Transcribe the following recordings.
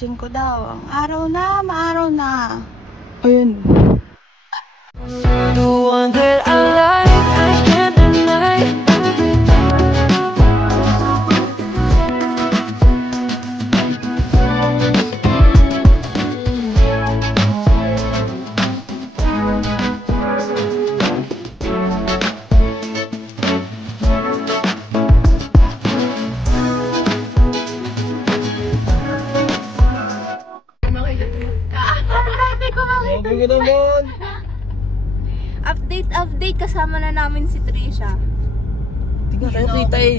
5 daw. Ang araw na, maaraw na. Ayun. The one that I like, I can't deny. Sabi ko naman. Update kasama na namin si Trisha. Tingnan tayo kita eh.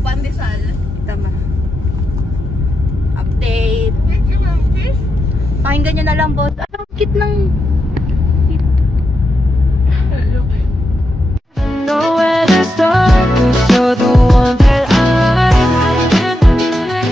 Pandesal. Tama. Update. Pakinggan nyo na lang, boss. Ang cute ng... Know where to start, 'cause you're the one that I like, I can't deny.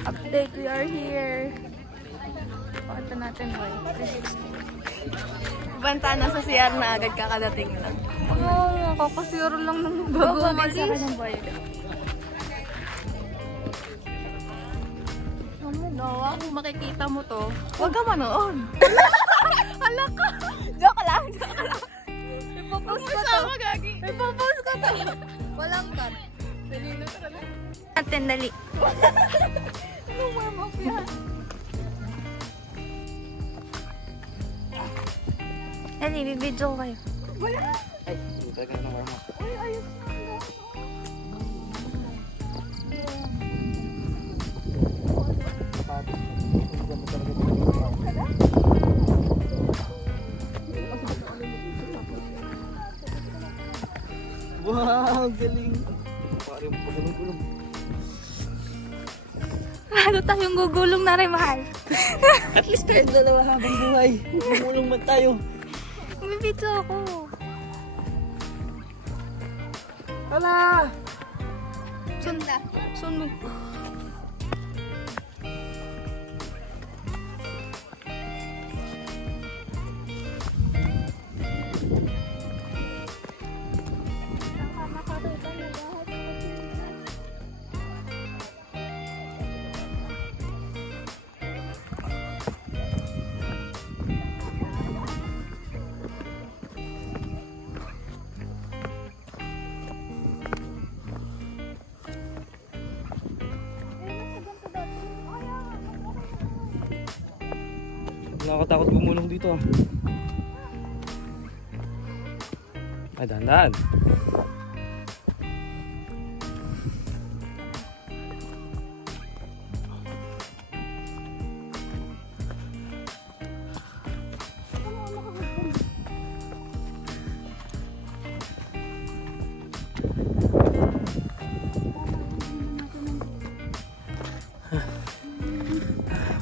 Update, we are here. Pakita natin, boy. 360. Banta na sa CR na agad kakadating lang. Oo, kakasiro lang ng bago umalis. No, kung makikita mo to, huwag ka manood. Hala ka! Joke lang, joke lang. Ipopost ko to. Ipopost ko to. Walang cut. Dali na ka na. Natin, dali. Anong warm up yan? Dali, bibidyo ko kayo. Wala! Ay, hindi talaga na warm up. Ay, ayos na. Wow, galing. Parang pagulong-gulong. Ano tayong gugulong na rin, mahal? At least kahit dalawa habang buhay. Gumulong man tayo. Bibidyo ako. Hala! Sunda. Sunda. Nakakatakot gumulong dito ah. Ay, dahan-dahan.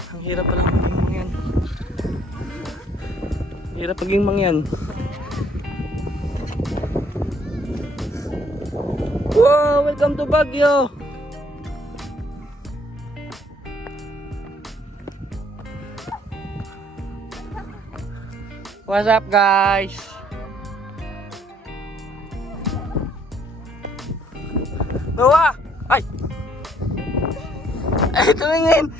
Ang hirap pala maging mangyan. Hirap maging mangyan. Wow! Welcome to Baguio! What's up, guys? Noah! Ay! Ay, tumingin!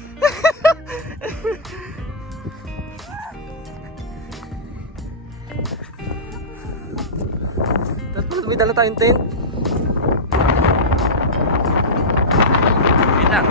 Tapos may dala tayong tent. Wait lang.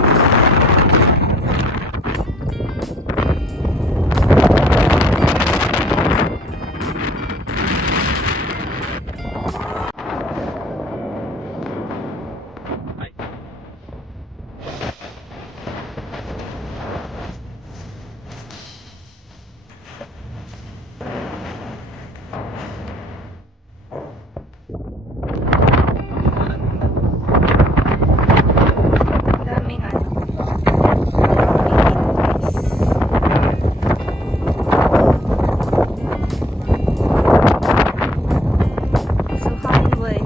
sabay.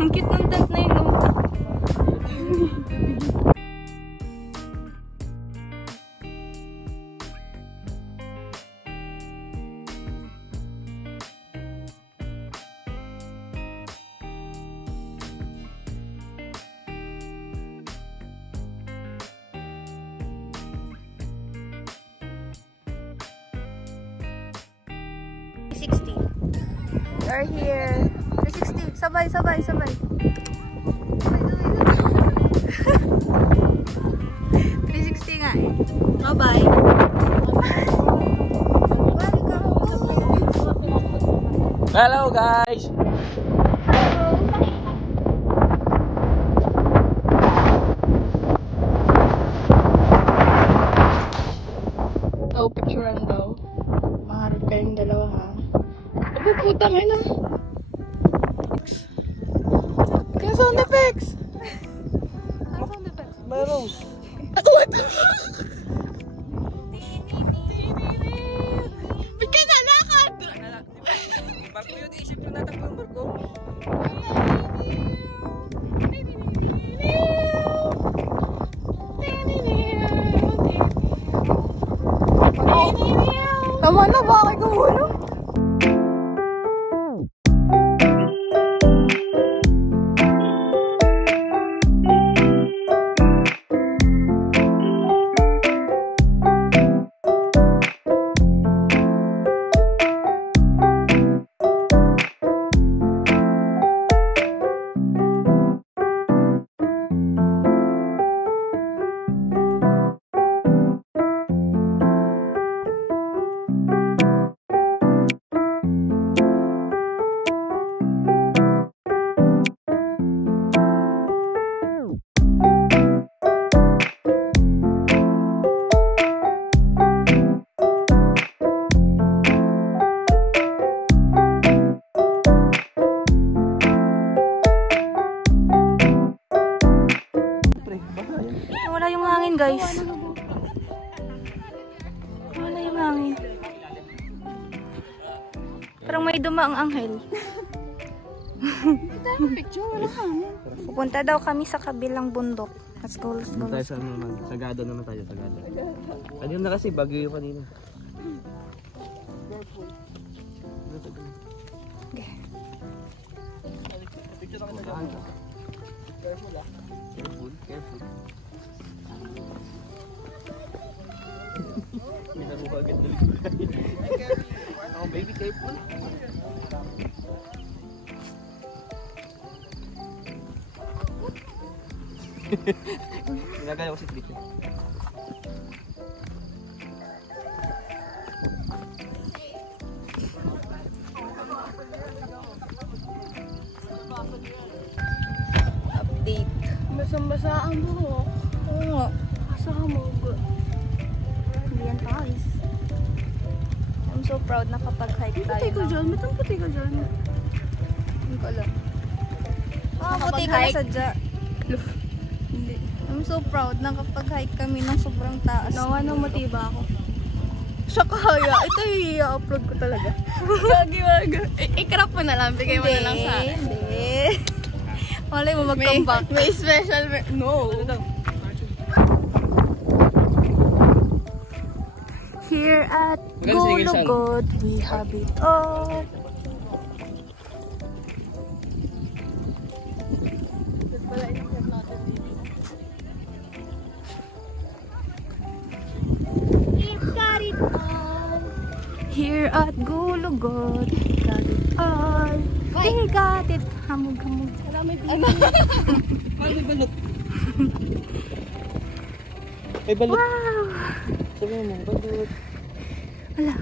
Ang cute ng tent na yun, no? We are here. 360. Sabay, sabay, sabay. 360 nga eh. Bye-bye. Hello guys! Oh, picturean daw. Maharap kayong dalawa ha. Puta nga na. Kaya sound effects. Ano sound effects? Meron. What? Ba't ka nalakad? Barko yun, isip yung natakbo yung barko. Tama na, bakit ko muna? Wala yung hangin, guys. Wala yung hangin. Parang may dumaang anghel. Picture, wala hangin. Pupunta daw kami sa kabilang bundok. Let's go, let's go. Tayo sa naman. Sagado naman tayo, sagado. Ano na kasi, bagyo yung kanina. Okay. Careful, careful. May naruha agad na. Oh, baby, careful. Ginagaya ko si Trisha. Update. Basang-basa ang buhok. Oo nga. Basa ka mo. Hindi yan guys. I'm so proud na kapag-hike tayo. Puti ko dyan. Ba't ang puti ka dyan? Hindi ko alam. Puti ka na sadya. Hindi. I'm so proud na kapag-hike kami ng sobrang taas. Nawa nang matiba ako. Siya kaya. Ito i-upload ko talaga. Gagi-waga. I-crop mo na lang. Bigay mo na lang sa akin. Hindi. Malay mo mag-come back. May special. No. Here at Gulugod, we have it all. Here at Gulugod, we got it all. We got it. Hamog-hamog. May balot. May balot. Wow! Sabi mo, balot. Wala.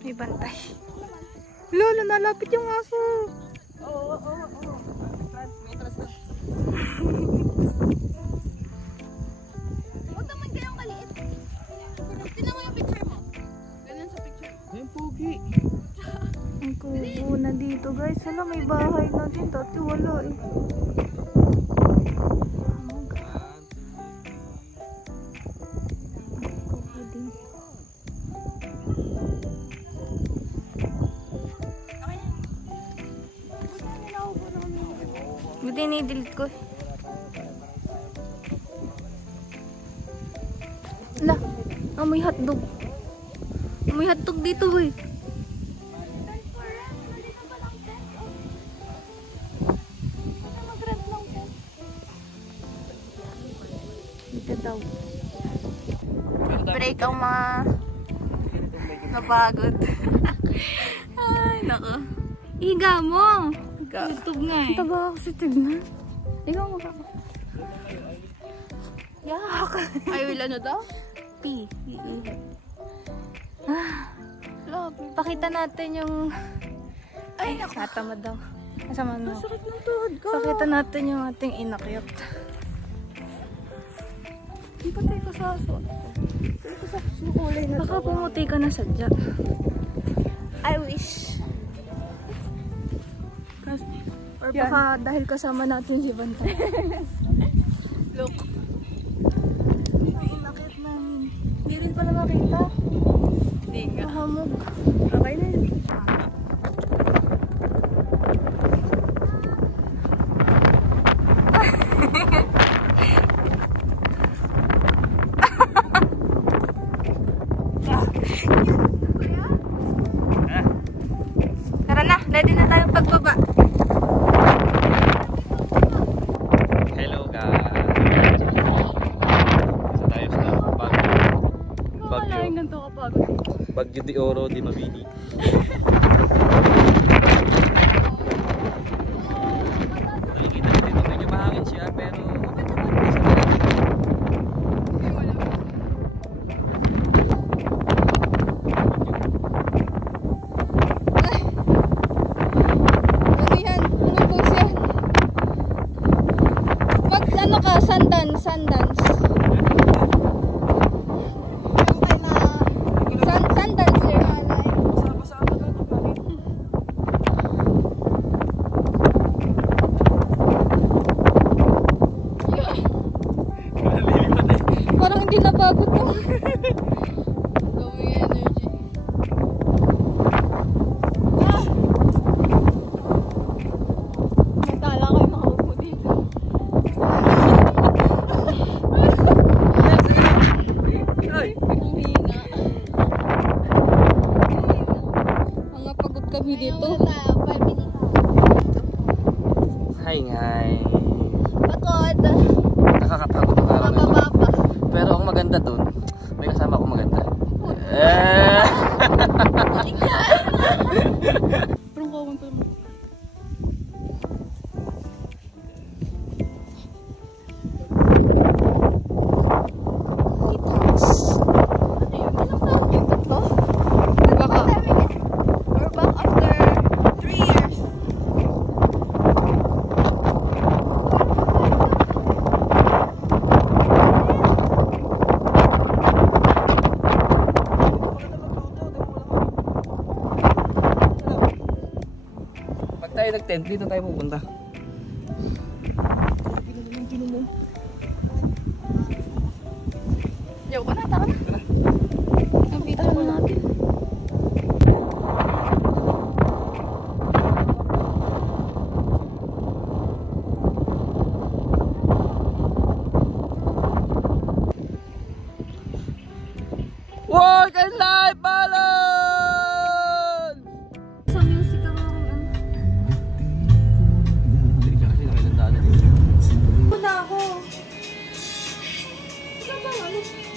May bantay. Lolo, nalapit yung aso. Oo. May trans na. Huwag naman kayong maliit. Tignan mo yung picture mo. Ganyan sa picture. Ayun, pogi. Ang kubo na dito guys. Hala, may bahay na din. Dati wala eh. Buti ni-delete ko. Ala, amoy hotdog. Amoy hotdog dito eh. Dito daw. Break ang mga napagod. Ay, naku. Iga mo! YouTube nga eh. Taba ako si Tignan. Ikaw mo ba? Yak! Ay, wala na daw? P. Pakita natin yung... Ay, naku. Natamad daw. Masama mo. Masakit ng tuhod ko. Pakita natin yung ating inakyat. Hindi pa tayo kasaso. Tayo kasaso kulay na. Baka pumuti ka na sadya. I wish. Or baka dahil kasama natin si Banta. Look. Ang inakit namin. Hindi rin pala makita. Hindi nga. Mahamog. Okay na yun. Tara na, ready na tayong pagbaba. Hello guys. Isa tayo sa Bagyo de Oro de Mabini. Nakikita ko dito medyo mahangin siya pero okay naman. Sundance. Sundance sir. Parang hindi napagod to. Gawing energy. Magtala kayo makaupo dito. Mga pagod kami dito. Hi. Pagod. Nakakapagod ang araw na ito. Pero ang maganda dun, may kasama akong maganda. Parang kawan pa naman. Pag tayo nag-tent, dito tayo pupunta. Yo, tara na. Nakita mo natin. Work and life balance! Sa music ang Hindi ka kasi nakilandaanan eh. Wala ako.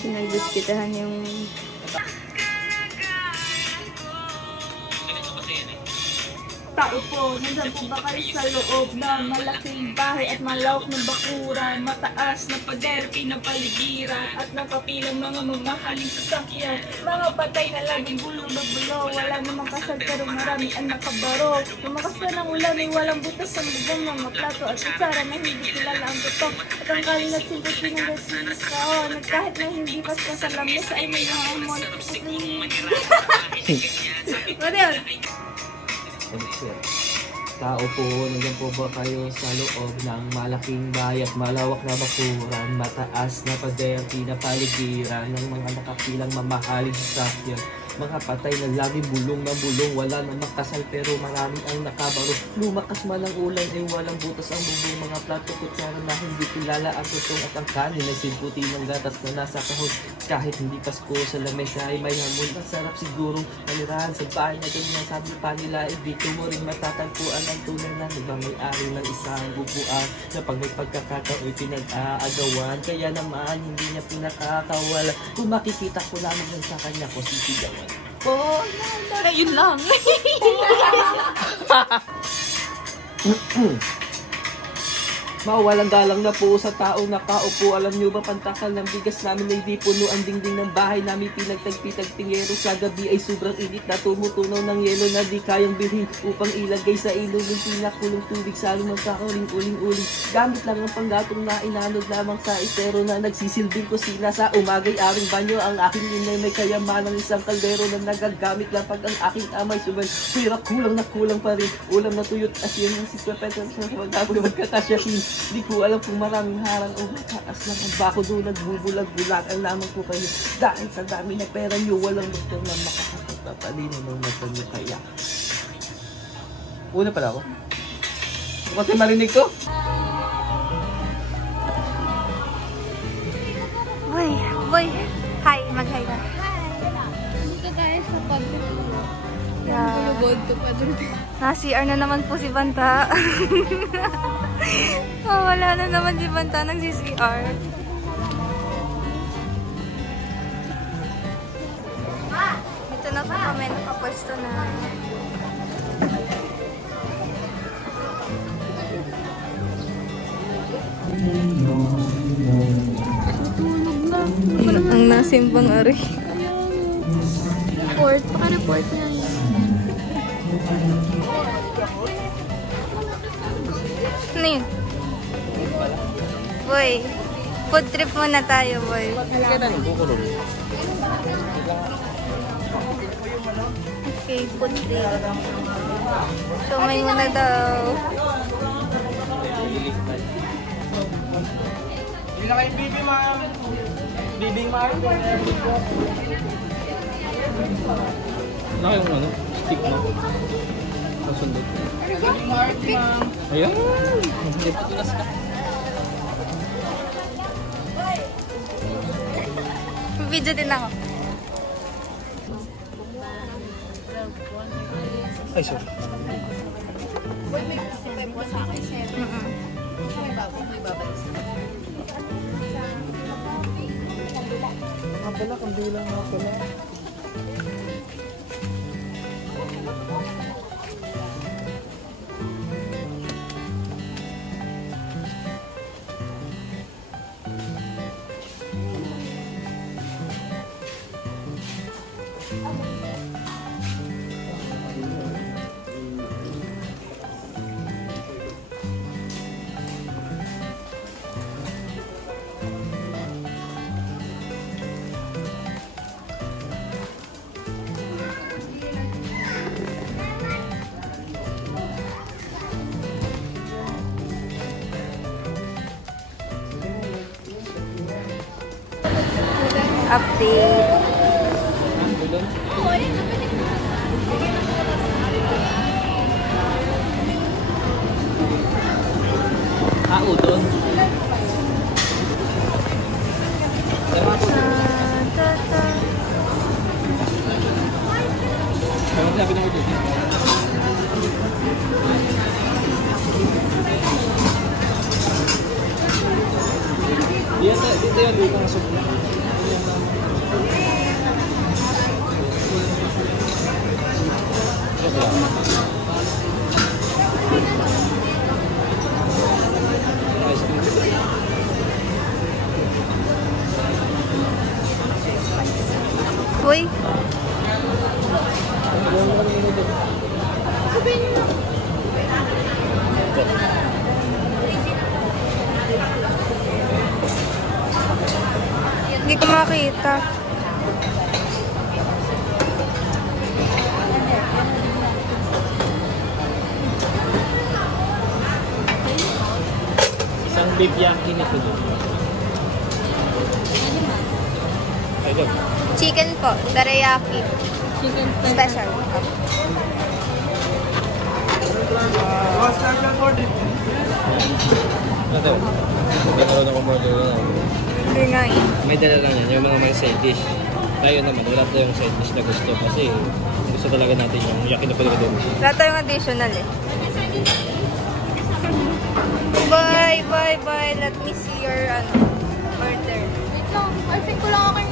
Pinagdiskitahan yung... Tao po, nandyan po ba kayo sa loob ng malaking bahay at malawak ng bakuran, mataas na pader, pinapaligiran at nakapilang mga mamahaling sasakyan, mga patay na laging bulo-bulo, wala namang kasal pero marami ang nakabaro, lumakas na ng ulan ay walang butas ang bubong ng maplato at kutsara na hindi kilala ang butok at ang kaling at simple pinagasilis kaon at kahit na hindi paspas sa lamesa ay may mga amon. Ano yun? Sir. Tao po, nandiyan po ba kayo sa loob ng malaking bayat, malawak na bakuran, mataas na pader, pinapaligiran ng mga nakapilang mamahaling sasakyan. Mga patay na lagi bulong na bulong, wala na makasal pero marami ang nakabaro. Lumakas man ang ulan ay walang butas ang bubong, mga plato kutsara na hindi kilala ang tutong at ang kanin ay simputi ng gatas na nasa kahon. Kahit hindi Pasko sa lamesa ay may hamon, ang sarap sigurong manirahan sa bahay na ganyan. Sabi pa nila ay dito mo rin matatagpuan ang tunay na iba may-ari ng isang bubuan na pag may pagkakataon ay pinag-aagawan. Kaya naman hindi niya pinakakawala, kung makikita ko lamang lang sa kanya ko sisigawan. Oh, yun lang. Mawalang galang na po sa taong nakaupo. Alam nyo ba pantakal ng bigas namin ay di puno ang dingding ng bahay namin. Pinagtagpitagtingero sa gabi ay sobrang init na tumutunaw ng yelo na di kayang bilhin upang ilagay sa ilog ng pinakulong tubig sa lumang kakaling-uling-uling. Gamit lang ang panggatong na inanod lamang sa estero na nagsisilbing kusina sa umagay aring banyo. Ang aking inay may kayamanang isang kaldero na nagagamit lang pag ang aking amay subay. Pero kulang na kulang pa rin. Ulam na tuyot as yun yung 50 pesos sa magagoy magkatasyahin. Di ko alam kung maraming harang o mataas lang ang bako doon nagbubulag-bulag ang lamang ko kayo. Dahil sa dami na pera nyo, walang doktor na makakapagpapalino ng mata nyo kaya. Una pala ako. Kasi marinig ko. Boy. Hi, mag-hi ka. Dito tayo sa pagkukulo. Yeah. Ito pa dito. Na-CR na naman po si Banta. Oh, wala na naman si Banta nagsi-CR. Dito na po kami, nakapwesto na. Ang nasimbang ari. Report. Paka-report niya yun. Ano yun? Boy, food trip muna tayo, boy. Okay, food trip. Sumay muna daw. Hindi na kayong bibi, ma'am. Bibing, ma'am. Naka yung ano? Stick mo. Kasundot. Ayan. Patulas ka. Video din ako. Ay, sorry. Pala, kambilang nga pala. Update. Udon. Ano sabi ng udon? Dito yan, dito ang sopa. Uy. Hindi ko makita. beef yakiniku doon. Ayun. Chicken po, teriyaki. Chicken Special. Ito. Magkakaroon ako more doon. Hindi nga eh. May dala lang yan, yung mga may side dish. Tayo naman, wala tayong side dish na gusto kasi gusto talaga natin yung yakiniku doon. Wala tayong additional eh. Bye. Let me see your order. Wait lang, I think ko lang akin.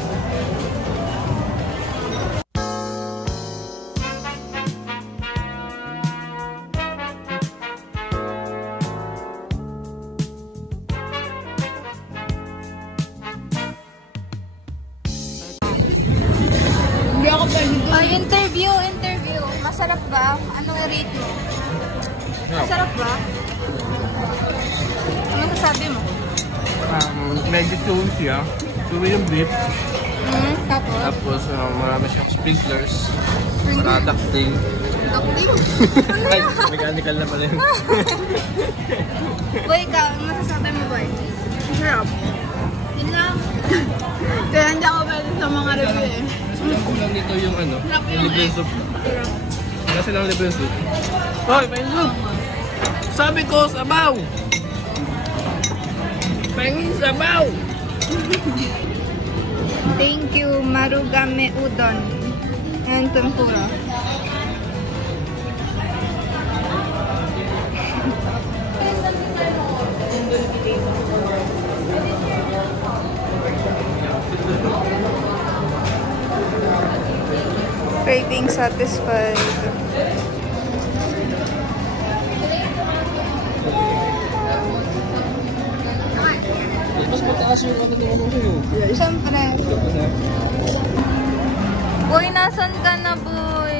Hindi ako pwede doon. Ay, interview. Masarap ba? Anong rate mo? Masarap ba? Ano masasabi mo? Medyo chewy siya. Chewy yung beef. Tapos? Tapos marami siyang sprinklers. Para ducting. Ay, mechanical na pala yun. Boy, ikaw, ano masasabi mo, boy? Masarap. Yun lang. Kaya hindi ako pwede sa mga review eh. Ang kulang nito yung yung libre soup. Kasi lang libre soup. Hoy, may soup! Sabi ko, sabaw! Pangin sabaw! Thank you, Marugame Udon and tempura. Craving satisfied. Mas mataas yung ano sa'yo. Siyempre. Boy, nasan ka na, boy?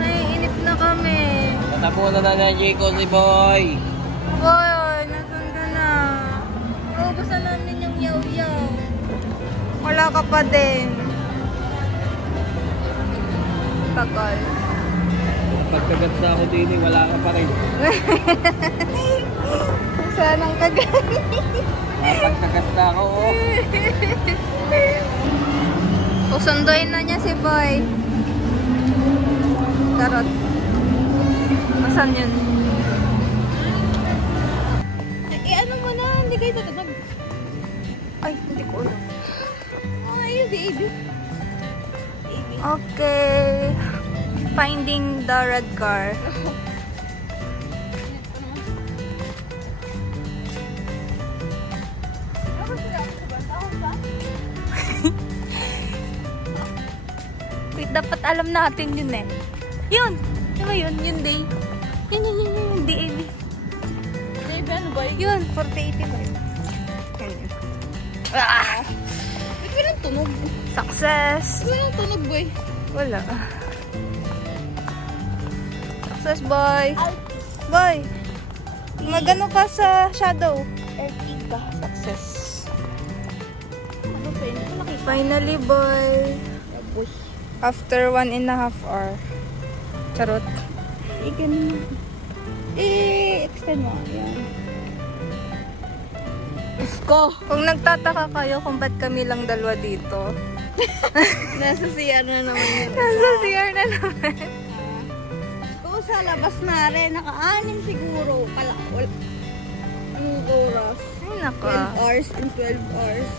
Naiinip na kami. Natapuan na na Jayco si Boy. Boy, nasan ka na? Naubos na namin yung yaw-yaw. Wala ka pa din. Tagal. Pagkagat na ako din, wala ka pa rin. Sanang kagat. Pagkagat na ako, oh. Usunduin na niya si Boy. Karot. Masan yun? Ano mo na, hindi kayo tatapag. Ay, hindi ko ulo. Ay, baby. Okay. Finding the red car. Wait, dapat alam natin yun eh. Yun! Diba yun? Yun day. Yun. DAB. Baby, ano ba yun? Yun, 4085. Yun. Ah! Ba't walang tunog? Success! Walang tunog, boy. Wala. Success, boy. Boy. Magano ka sa shadow? Ertika. Success. Ano pa yun? Ito nakita. Finally, boy. Boy. After 1.5 hour. Charot. Ganun. Extend mo. Ayan. Isko! Kung nagtataka kayo kung ba't kami lang dalawa dito. Nasa CR na naman yun. Nasa CR na naman. Kung sa labas na rin, naka-anim siguro. Anong oras? Ay, naka. 12 hours and 12 hours.